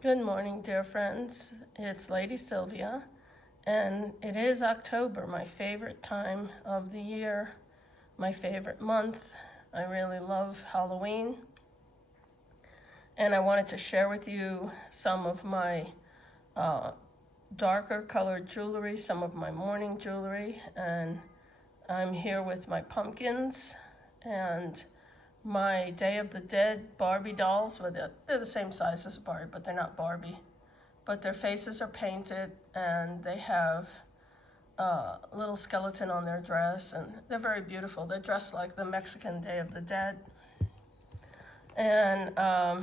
Good morning, dear friends. It's Lady Sylvia, and it is October, my favorite time of the year, my favorite month. I really love Halloween, and I wanted to share with you some of my darker colored jewelry, some of my mourning jewelry, and I'm here with my pumpkins and my Day of the Dead Barbie dolls. They're the same size as Barbie, but they're not Barbie. But their faces are painted, and they have a little skeleton on their dress, and they're very beautiful. They're dressed like the Mexican Day of the Dead. And I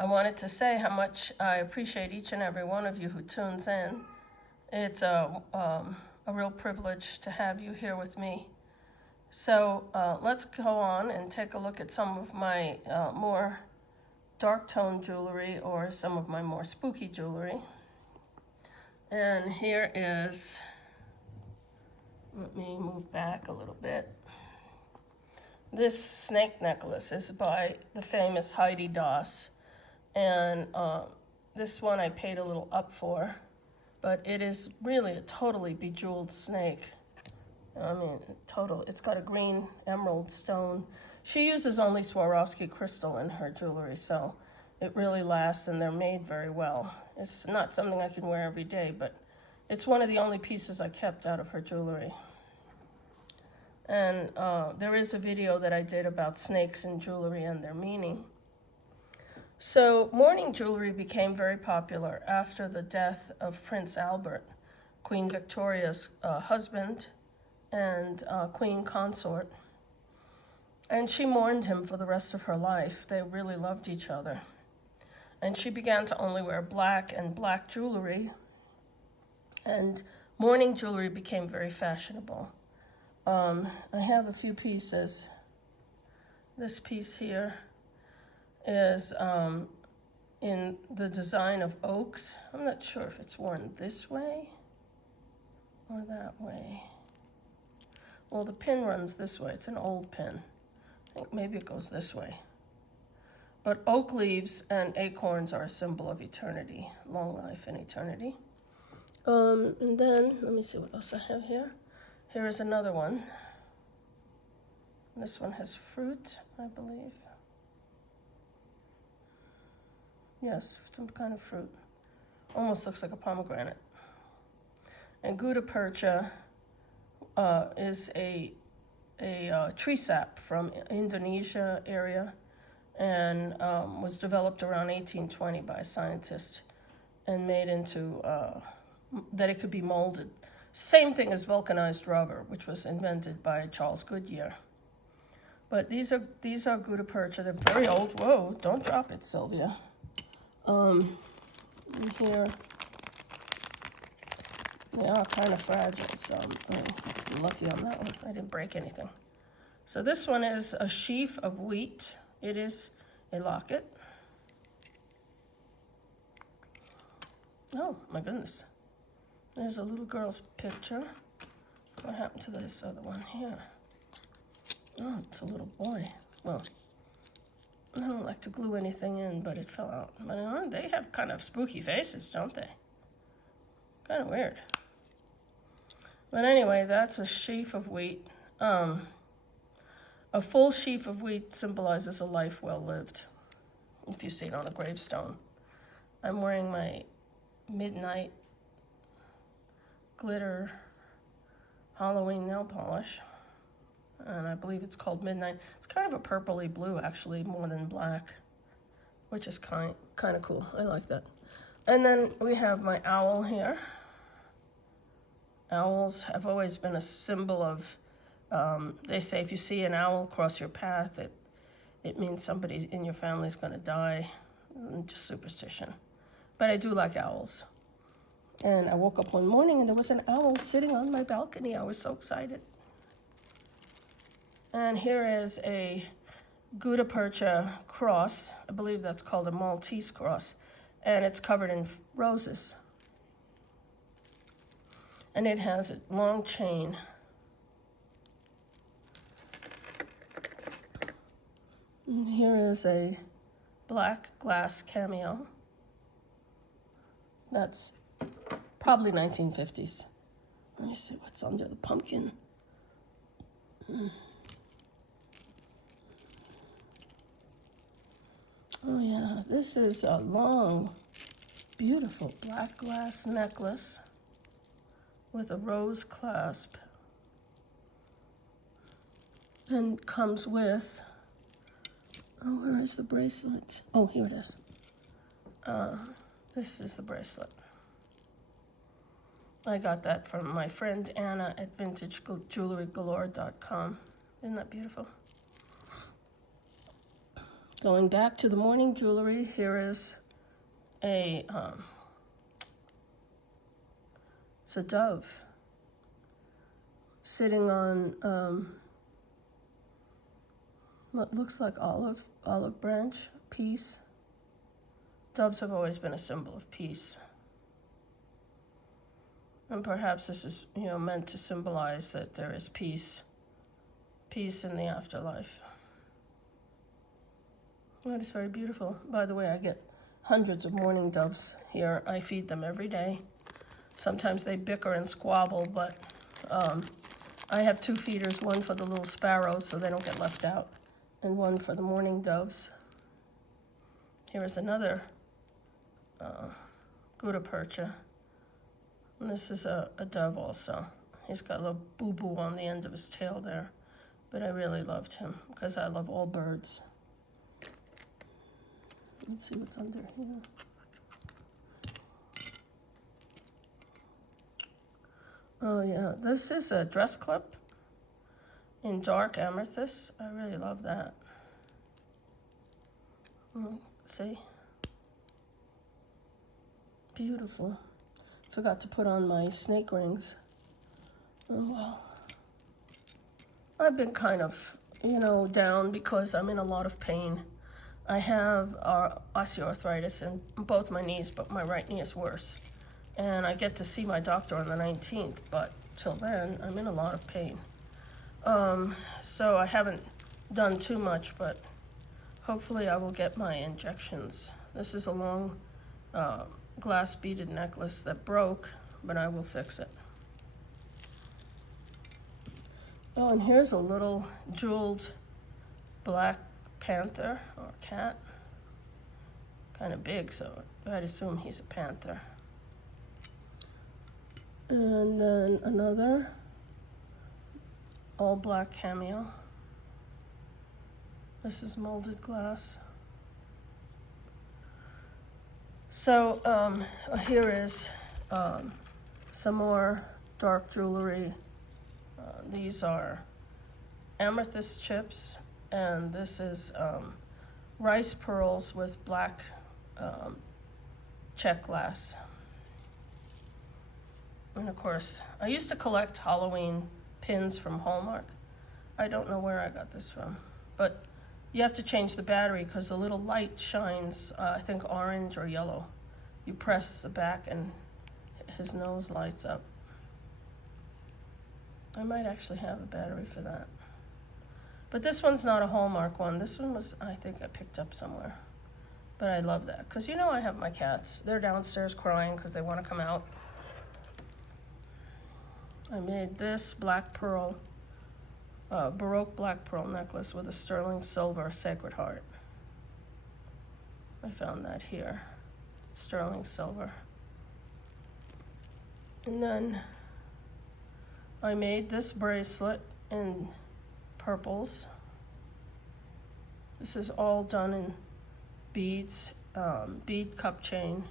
wanted to say how much I appreciate each and every one of you who tunes in. It's a real privilege to have you here with me. So let's go on and take a look at some of my more dark tone jewelry or some of my more spooky jewelry. And here is, let me move back a little bit. This snake necklace is by the famous Heidi Daus. And this one I paid a little up for, but it is really a totally bejeweled snake. I mean, total. It's got a green emerald stone. She uses only Swarovski crystal in her jewelry, so it really lasts, and they're made very well. It's not something I can wear every day, but it's one of the only pieces I kept out of her jewelry. And there is a video that I did about snakes in jewelry and their meaning. So mourning jewelry became very popular after the death of Prince Albert, Queen Victoria's husband, and queen consort. And she mourned him for the rest of her life. They really loved each other. And she began to only wear black and black jewelry. And mourning jewelry became very fashionable. I have a few pieces. This piece here is in the design of oaks. I'm not sure if it's worn this way or that way. Well, the pin runs this way. It's an old pin. I think maybe it goes this way. But oak leaves and acorns are a symbol of eternity, long life and eternity. And then, let me see what else I have here. Here is another one. This one has fruit, I believe. Yes, some kind of fruit. Almost looks like a pomegranate. And gutta percha is a tree sap from Indonesia area, and was developed around 1820 by a scientist and made into, that it could be molded. Same thing as vulcanized rubber, which was invented by Charles Goodyear. But these are gutta percha. They're very old. Whoa, don't drop it, Sylvia. Here, they are kind of fragile, so I'm lucky on that one. I didn't break anything. So this one is a sheaf of wheat. It is a locket. Oh, my goodness. There's a little girl's picture. What happened to this other one here? Oh, it's a little boy. Well, I don't like to glue anything in, but it fell out. But they have kind of spooky faces, don't they? Kind of weird. But anyway, that's a sheaf of wheat. A full sheaf of wheat symbolizes a life well lived, if you see it on a gravestone. I'm wearing my midnight glitter Halloween nail polish, and I believe it's called Midnight. It's kind of a purpley blue, actually, more than black, which is kind of cool. I like that. And then we have my owl here. Owls have always been a symbol of, they say if you see an owl cross your path, it means somebody in your family is going to die. Just superstition. But I do like owls. And I woke up one morning and there was an owl sitting on my balcony. I was so excited. And here is a gutta percha cross. I believe that's called a Maltese cross. And it's covered in roses. And it has a long chain. And here is a black glass cameo. That's probably 1950s. Let me see what's under the pumpkin. Oh yeah, this is a long, beautiful black glass necklace with a rose clasp. And comes with, oh, where is the bracelet? Oh, here it is. This is the bracelet. I got that from my friend Anna at vintagejewelrygalore.com. Isn't that beautiful? Going back to the Mourning jewelry, here is a, it's a dove sitting on what looks like olive branch, peace. Doves have always been a symbol of peace. And perhaps this is, meant to symbolize that there is peace in the afterlife. That is very beautiful. By the way, I get hundreds of mourning doves here. I feed them every day. Sometimes they bicker and squabble, but I have 2 feeders, one for the little sparrows so they don't get left out, and one for the mourning doves. Here is another gutta percha. And this is a dove also. He's got a little boo-boo on the end of his tail there. But I really loved him because I love all birds. Let's see what's under here. Oh yeah, this is a dress clip in dark amethyst. I really love that. See? Beautiful. Forgot to put on my snake rings. Oh well. I've been kind of, down because I'm in a lot of pain. I have osteoarthritis in both my knees, but my right knee is worse. And I get to see my doctor on the 19th, but till then, I'm in a lot of pain. So I haven't done too much, but hopefully I will get my injections. This is a long glass beaded necklace that broke, but I will fix it. Oh, and here's a little jeweled black panther or cat. Kind of big, so I'd assume he's a panther. And then another all black cameo. This is molded glass. So here is some more dark jewelry. These are amethyst chips, and this is rice pearls with black check glass. And of course, I used to collect Halloween pins from Hallmark. I don't know where I got this from, but you have to change the battery because the little light shines, I think orange or yellow. You press the back and his nose lights up. I might actually have a battery for that. But this one's not a Hallmark one. This one was, I think I picked up somewhere. But I love that because I have my cats. They're downstairs crying because they want to come out. I made this black pearl, Baroque black pearl necklace with a sterling silver Sacred Heart. I found that here, sterling silver. And then I made this bracelet in purples. This is all done in beads, bead cup chain,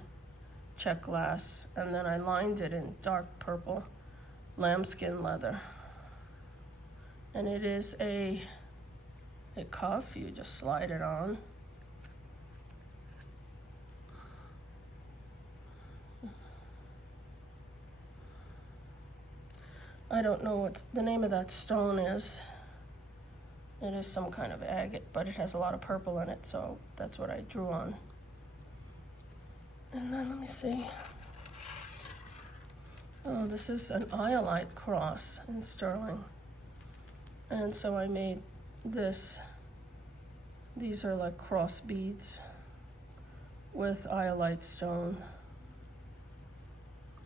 check glass, and then I lined it in dark purple lambskin leather. And it is a cuff. You just slide it on. I don't know what the name of that stone is. It is some kind of agate, but it has a lot of purple in it, so that's what I drew on. And then let me see. Oh, this is an iolite cross in sterling. And so I made this. These are like cross beads. with iolite stone.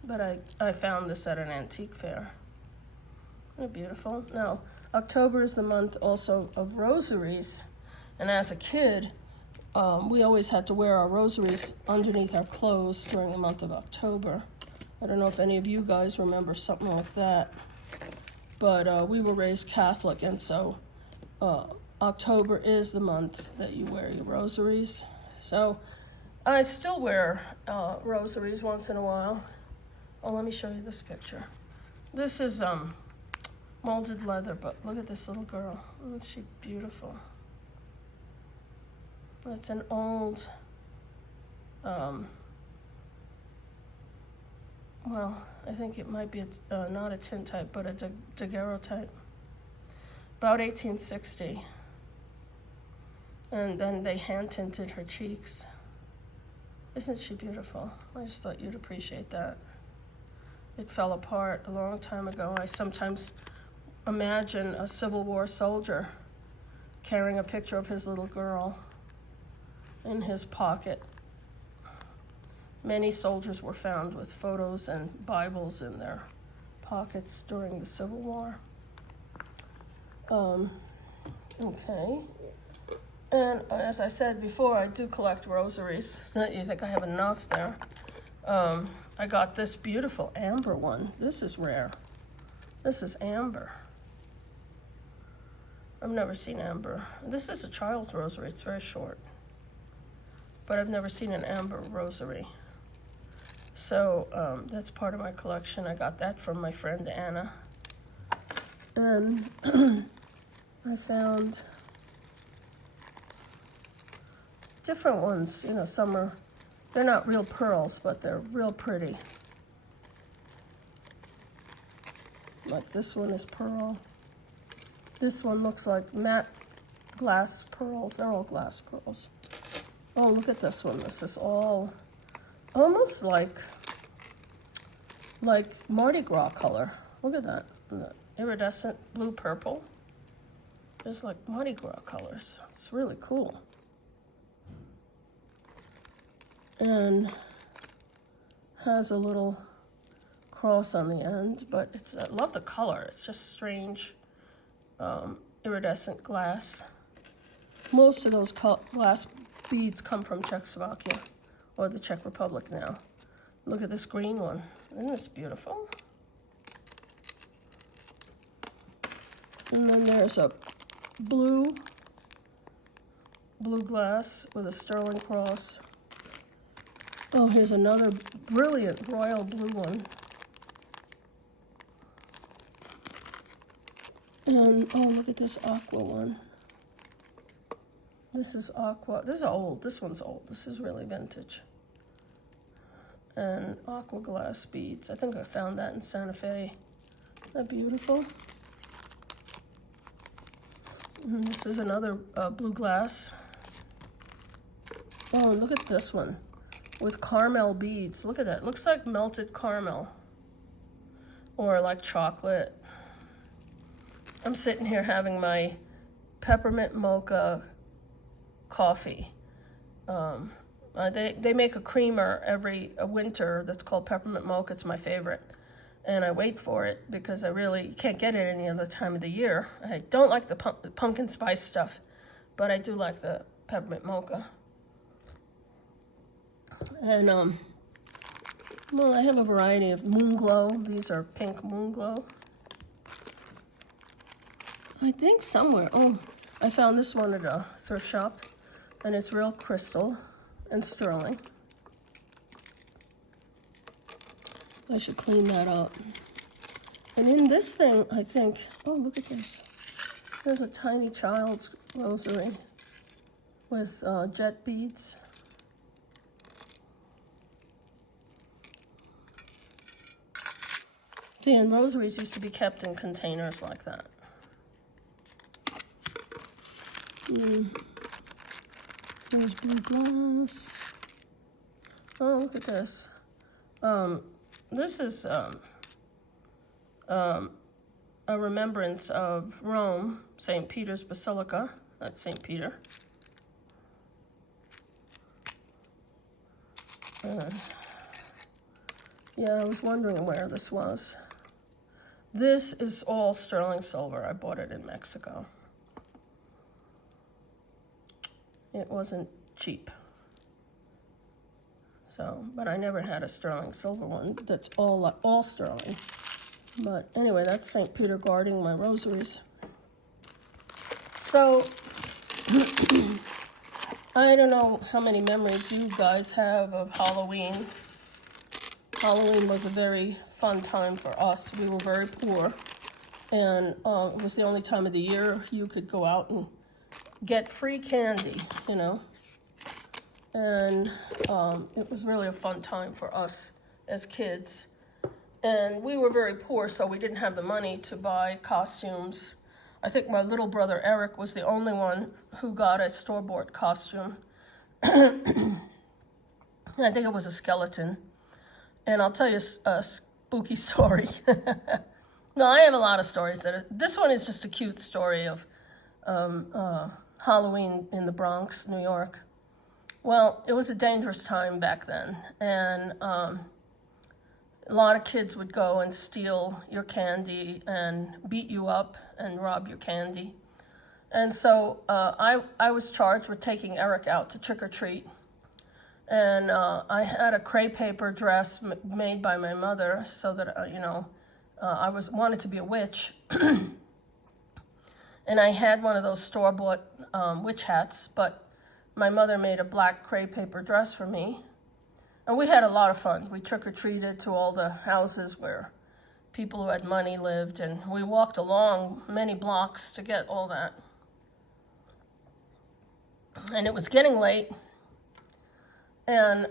But I found this at an antique fair. They're beautiful. Now, October is the month also of rosaries. And as a kid, we always had to wear our rosaries underneath our clothes during the month of October. I don't know if any of you guys remember something like that. But we were raised Catholic, and so October is the month that you wear your rosaries. So I still wear rosaries once in a while. Oh, let me show you this picture. This is molded leather, but look at this little girl. Isn't she beautiful? It's an old, well, I think it might be not a tintype, but a daguerreotype. About 1860. And then they hand tinted her cheeks. Isn't she beautiful? I just thought you'd appreciate that. It fell apart a long time ago. I sometimes imagine a Civil War soldier carrying a picture of his little girl in his pocket. Many soldiers were found with photos and Bibles in their pockets during the Civil War. Okay. And as I said before, I do collect rosaries. You think I have enough there. I got this beautiful amber one. This is rare. This is amber. I've never seen amber. This is a child's rosary. It's very short. But I've never seen an amber rosary. So that's part of my collection. I got that from my friend Anna. And I found different ones. You know, some are, they're not real pearls, but they're real pretty. Like this one is pearl. This one looks like matte glass pearls. They're all glass pearls. Oh, look at this one. This is all almost like Mardi Gras color. Look at that. The iridescent blue-purple. It's like Mardi Gras colors. It's really cool. And has a little cross on the end, but I love the color. It's just strange iridescent glass. Most of those glass beads come from Czechoslovakia or the Czech Republic now. Look at this green one. Isn't this beautiful? And then there's a blue glass with a sterling cross. Oh, here's another brilliant royal blue one. And, oh, look at this aqua one. This is aqua. This is old. This one's old. This is really vintage. And aqua glass beads. I think I found that in Santa Fe. Isn't that beautiful? And this is another blue glass. Oh, look at this one with caramel beads. Look at that. Looks like melted caramel or like chocolate. I'm sitting here having my peppermint mocha coffee. They make a creamer every winter that's called peppermint mocha. It's my favorite. And I wait for it because you can't get it any other time of the year. I don't like the pumpkin spice stuff, but I do like the peppermint mocha. And, well, I have a variety of moon glow. These are pink moon glow. I think somewhere, oh, I found this one at a thrift shop, and it's real crystal and sterling. I should clean that up. And in this thing, I think, oh, look at this. There's a tiny child's rosary with jet beads. See, and rosaries used to be kept in containers like that. There's blue glass. Oh, look at this. This is a remembrance of Rome, St. Peter's Basilica. That's St. Peter. Yeah, I was wondering where this was. This is all sterling silver. I bought it in Mexico. It wasn't cheap. So, but I never had a sterling silver one that's all sterling. But anyway, that's St. Peter guarding my rosaries. So, I don't know how many memories you guys have of Halloween. Halloween was a very fun time for us. We were very poor, and it was the only time of the year you could go out and get free candy, you know. And it was really a fun time for us as kids. And we were very poor, so we didn't have the money to buy costumes. I think my little brother Eric was the only one who got a store-bought costume. And I think it was a skeleton. And I'll tell you a spooky story. No, I have a lot of stories. This one is just a cute story of Halloween in the Bronx, New York. Well, it was a dangerous time back then. And a lot of kids would go and steal your candy and beat you up and rob your candy. And so I was charged with taking Eric out to trick or treat. And I had a crepe paper dress made by my mother so that, I wanted to be a witch. And I had one of those store-bought witch hats, but my mother made a black crepe paper dress for me. And we had a lot of fun. We trick-or-treated to all the houses where people who had money lived, and we walked along many blocks to get all that. And it was getting late. And,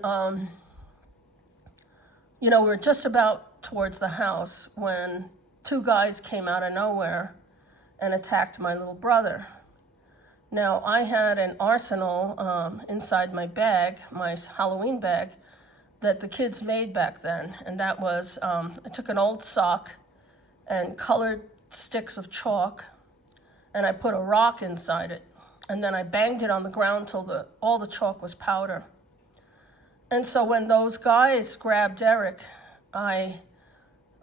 we were just about towards the house when two guys came out of nowhere and attacked my little brother. Now, I had an arsenal inside my bag, my Halloween bag, that the kids made back then. And that was, I took an old sock and colored sticks of chalk, and I put a rock inside it. And then I banged it on the ground till all the chalk was powder. And so when those guys grabbed Eric, there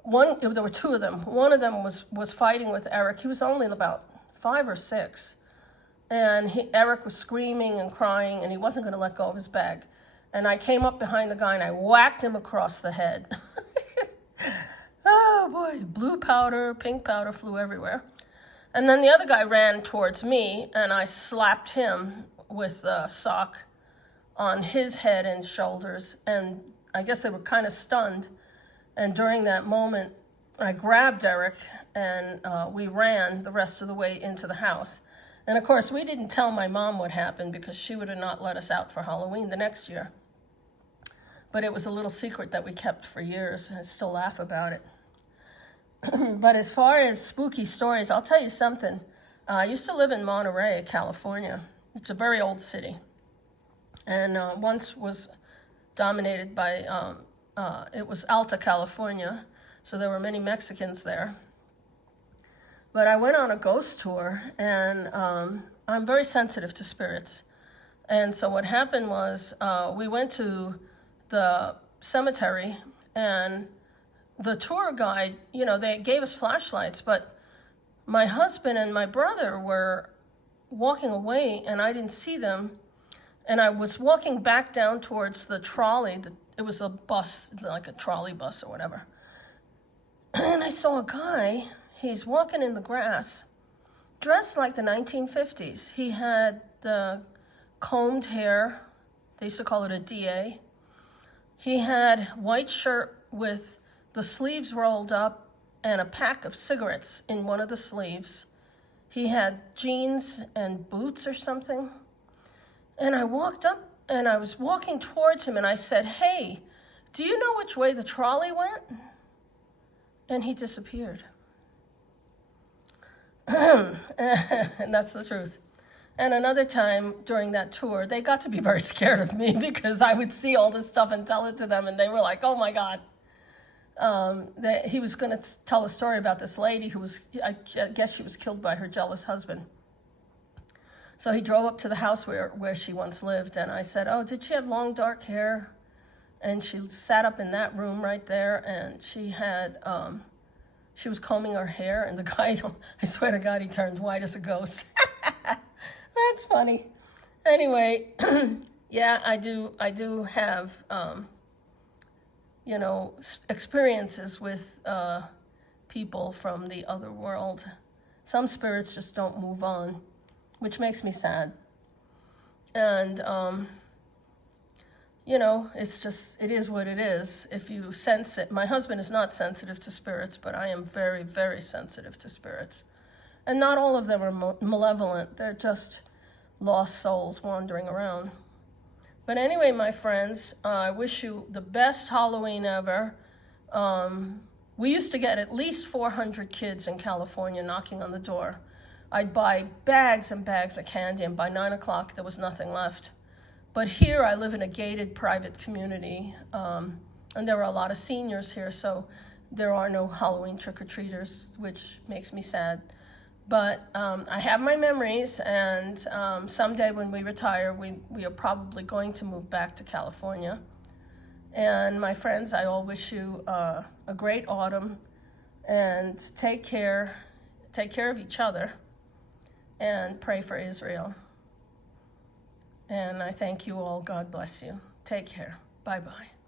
were two of them. One of them was fighting with Eric. He was only about 5 or 6. And Eric was screaming and crying, and he wasn't going to let go of his bag. And I came up behind the guy, and I whacked him across the head. Oh, boy. Blue powder, pink powder flew everywhere. And then the other guy ran towards me, and I slapped him with a sock on his head and shoulders, and I guess they were kind of stunned. And during that moment, I grabbed Eric, and we ran the rest of the way into the house. And of course, we didn't tell my mom what happened because she would have not let us out for Halloween the next year. But it was a little secret that we kept for years. I still laugh about it. But as far as spooky stories, I'll tell you something. I used to live in Monterey, California. It's a very old city. And once was dominated by, it was Alta California, so there were many Mexicans there. But I went on a ghost tour, and I'm very sensitive to spirits. And so what happened was we went to the cemetery, and the tour guide, they gave us flashlights, but my husband and my brother were walking away, and I didn't see them. And I was walking back down towards the trolley. It was a bus, like a trolley bus or whatever. And I saw a guy, he's walking in the grass, dressed like the 1950s. He had the combed hair. They used to call it a DA. He had white shirt with the sleeves rolled up and a pack of cigarettes in one of the sleeves. He had jeans and boots or something. And I walked up, and I was walking towards him, and I said, "Hey, do you know which way the trolley went?" And he disappeared. And that's the truth. And another time during that tour, they got to be very scared of me because I would see all this stuff and tell it to them, and they were like, "Oh, my God." He was going to tell a story about this lady who I guess she was killed by her jealous husband. So he drove up to the house where she once lived, and I said, "Oh, did she have long dark hair?" And she sat up in that room right there, and she was combing her hair, and the guy, I swear to God, he turned white as a ghost. That's funny. Anyway, yeah, I do have, experiences with people from the other world. Some spirits just don't move on, which makes me sad. And, it is what it is. If you sense it, my husband is not sensitive to spirits, but I am very, very sensitive to spirits. And not all of them are malevolent. They're just lost souls wandering around. But anyway, my friends, I wish you the best Halloween ever. We used to get at least 400 kids in California knocking on the door. I'd buy bags and bags of candy, and by 9 o'clock, there was nothing left. But here, I live in a gated private community, and there are a lot of seniors here, so there are no Halloween trick-or-treaters, which makes me sad. But I have my memories, and someday when we retire, we are probably going to move back to California. And my friends, I all wish you a great autumn, and take care of each other, and pray for Israel. And I thank you all. God bless you. Take care. Bye-bye.